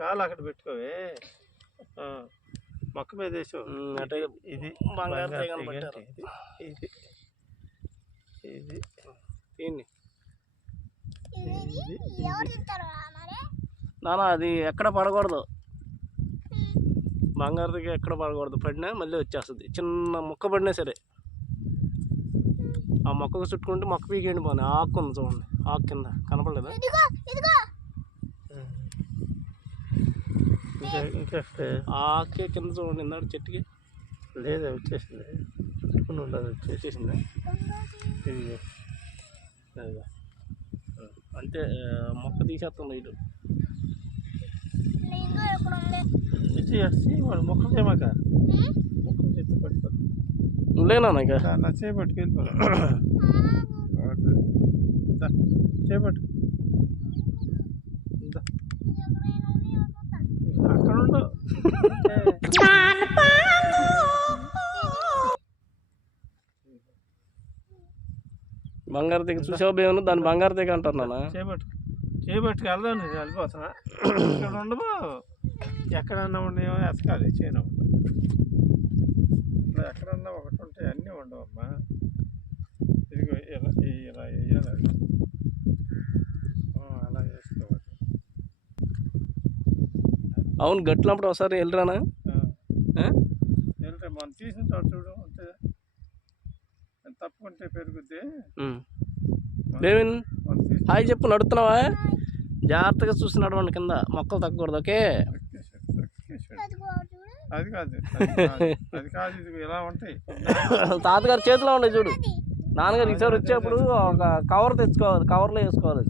కాలు అక్కడ పెట్టుకోవే మొక్క మీద వేసావు. అంటే ఇది బంగారు తీగ ఇది ఇది దీన్ని నాన్న అది ఎక్కడ పడకూడదు, బంగారు తీగ ఎక్కడ పడకూడదు. పడినా మళ్ళీ వచ్చేస్తుంది. చిన్న మొక్క పడినా సరే ఆ మొక్కకు చుట్టుకుంటే మొక్క పీకేయండి పోనీ. ఆకు ఉంది చూడండి, ఆకు కింద కనపడలేదా? ఆకే కింద చూడండి, ఇందాక చెట్టుకి లేదా వచ్చేసింది. చుట్టుకుని ఉండదు, వచ్చేసిందా? అంతే, మొక్క తీసేస్తుంది ఇటు. వాడు మొక్కలు చేయమాక, మొక్కలు చేస్తే పడిపోతుంది. లేనా ఇక నా చేపట్టుకు వెళ్ళిపోతా, చేపట్టు అక్కడ ఉండు. బంగారు తీగ చూసావు బేను, దాన్ని బంగారు తీగ అంటారు నాన్న. చేపట్టుకు వెళ్దాం, నేను వెళ్ళిపోతున్నా. ఇక్కడ ఉండవు, ఎక్కడన్నా ఉండేమో ఎతకాలి చేయనప్పుడు. ఇప్పుడు ఎక్కడన్నా ఒకటి ఉంటాయి, అన్నీ ఉండవమ్మా. ఇదిగో ఇలా ఇలా వేయాలి, అలా వేసుకోవాలి. అవును, గట్టినప్పుడు ఒకసారి వెళ్ళరానా? వెళ్తే మనం తీసిన చోట చూడు, అంతే. తప్పుకుంటే పెరుగుద్ది. హాయ్ చెప్పు, నడుతున్నావా? జాగ్రత్తగా చూసి నడవండి, కింద మొక్కలు తగ్గకూడదు. ఓకే, అది కాదు, అది కాదు, ఇది ఇలా ఉంటాయి. తాతగారు చేతిలో ఉండే చూడు. నాన్నగారు ఈసారి వచ్చేప్పుడు ఒక కవర్ తెచ్చుకోవాలి, కవర్లో వేసుకోవాలి.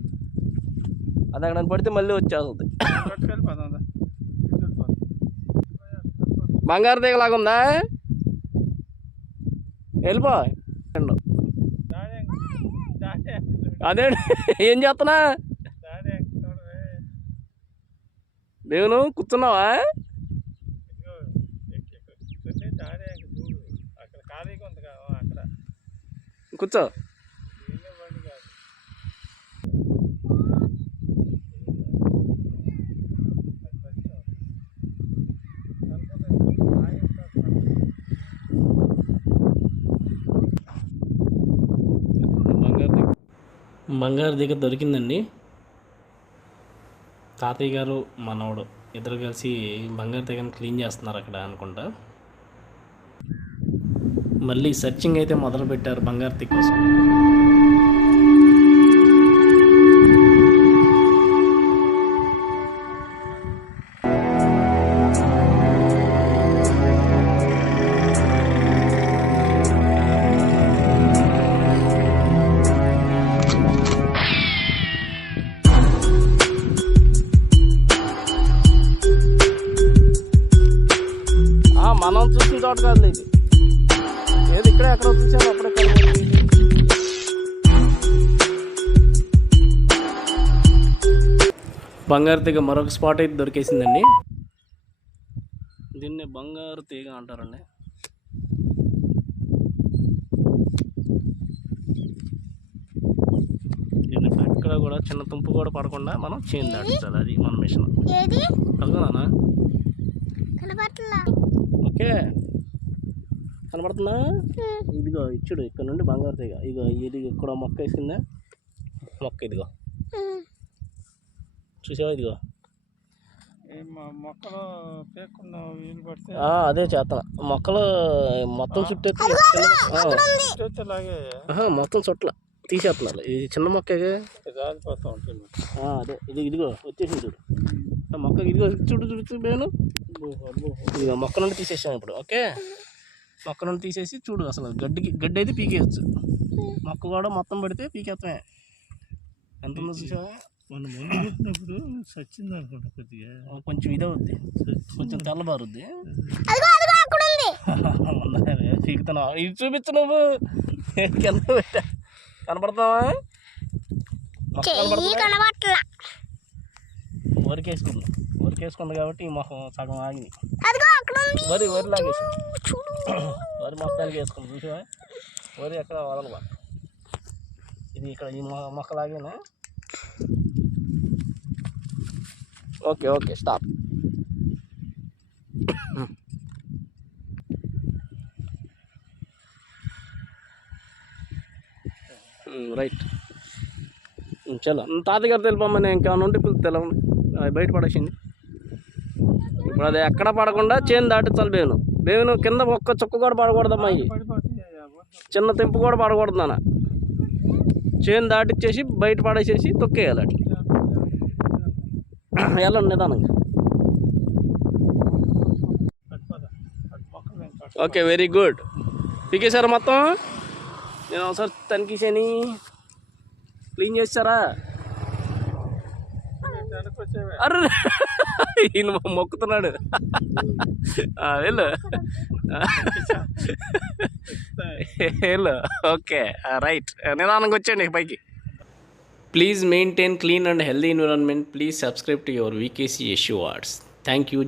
అది అక్కడ పడితే మళ్ళీ వచ్చేస్తుంది. బంగారు తీగలాగా ఉందా? వెళ్ళిపో. అదే ఏం చేస్తున్నా దేవును, కూర్చున్నావా? కూర్చో. బంగారు దిగ దొరికిందండి. తాతయ్య గారు మనవడు ఇద్దరు కలిసి బంగారు దిగని క్లీన్ చేస్తున్నారు అక్కడ అనుకుంటా. మళ్ళీ సర్చింగ్ అయితే మొదలు పెట్టారు బంగారు దిగ కోసం. మనం చూసిన చోట కాదు ఇది, ఏది ఇక్కడే ఎక్కడో చూసాను అప్పుడే. బంగారు తీగ మరొక స్పాట్ అయితే దొరికేసిందండి. దీన్ని బంగారు తీగ అంటారండి. దీన్ని ఎక్కడ కూడా చిన్న తుంపు కూడా పడకుండా మనం చేను దాటించాలి, అది మన మిషన్. అవునా? ఓకే, కనబడుతుందా? ఇదిగో ఇచ్చుడు, ఇక్కడ నుండి బంగారు తీగ. ఇదిగో ఇది ఇక్కడ మొక్క వేసిందా, మొక్క ఇదిగో చూసావా? ఇదిగో మొక్కలు అదే చేస్తాను. మొక్కలు మొత్తం చుట్టూ మొత్తం చుట్ల తీసేస్తున్నారు. ఇది చిన్న మొక్క రాలిపోతూ ఉంటుంది. అదే ఇది ఇదిగో వచ్చేసింది చూడు మొక్క. ఇదిగో చూడు చూడు నేను ఇదిగో మొక్క నుండి తీసేసాను ఇప్పుడు. ఓకే, మొక్క నుండి తీసేసి చూడు, అసలు గడ్డి అయితే పీకేయచ్చు. మొక్క కూడా మొత్తం పడితే పీకేస్తామే. ఎంత ఉందో చూసావా? మనం ముందు పుట్టినప్పుడు సచ్చింది అనుకుంటా, కొద్దిగా కొంచెం ఇది అవుద్ది, కొంచెం తెల్లబారుద్ది. పీకుతున్నా, ఇది చూపించు నువ్వు. కింద పెట్టా, కనపడతావా? వరికేసుకుంది కాబట్టి ఈ మొహం సగం ఆగింది. వరి లాగేసి వరి మొత్తానికి వేసుకుంది చూసావా? వరి ఎక్కడ వదలవా? ఇది ఇక్కడ ఈ మొక్క లాగేనా? Okay, stop. రైట్. చలో తాతగారు తెలిపమ్మని ఇంకేమైనా ఉంటే తెలవండి. అది బయట పడేసింది. ఇప్పుడు అది ఎక్కడ పడకుండా చేను దాటించాలి. బేవును కింద ఒక్క చుక్క కూడా పడకూడదమ్మా. అవి చిన్న తెంపు కూడా పడకూడదు నాన్న. చేను దాటిచ్చేసి బయట పడేసేసి తొక్కేయాలి అట్లా. వెళ్ళండి నిదానంగా. Okay, very good. పీకేశారా మొత్తం? నేను ఒకసారి తనిఖీ చేయని క్లీన్ చేస్తారా? అర్రే ఈయన మొక్కుతున్నాడు. వెళ్ళు వెళ్ళు. Okay, right. నిదానంగా వచ్చేయండి పైకి. Please maintain clean and healthy environment. Please subscribe to your VKC Issue Arts. Thank you.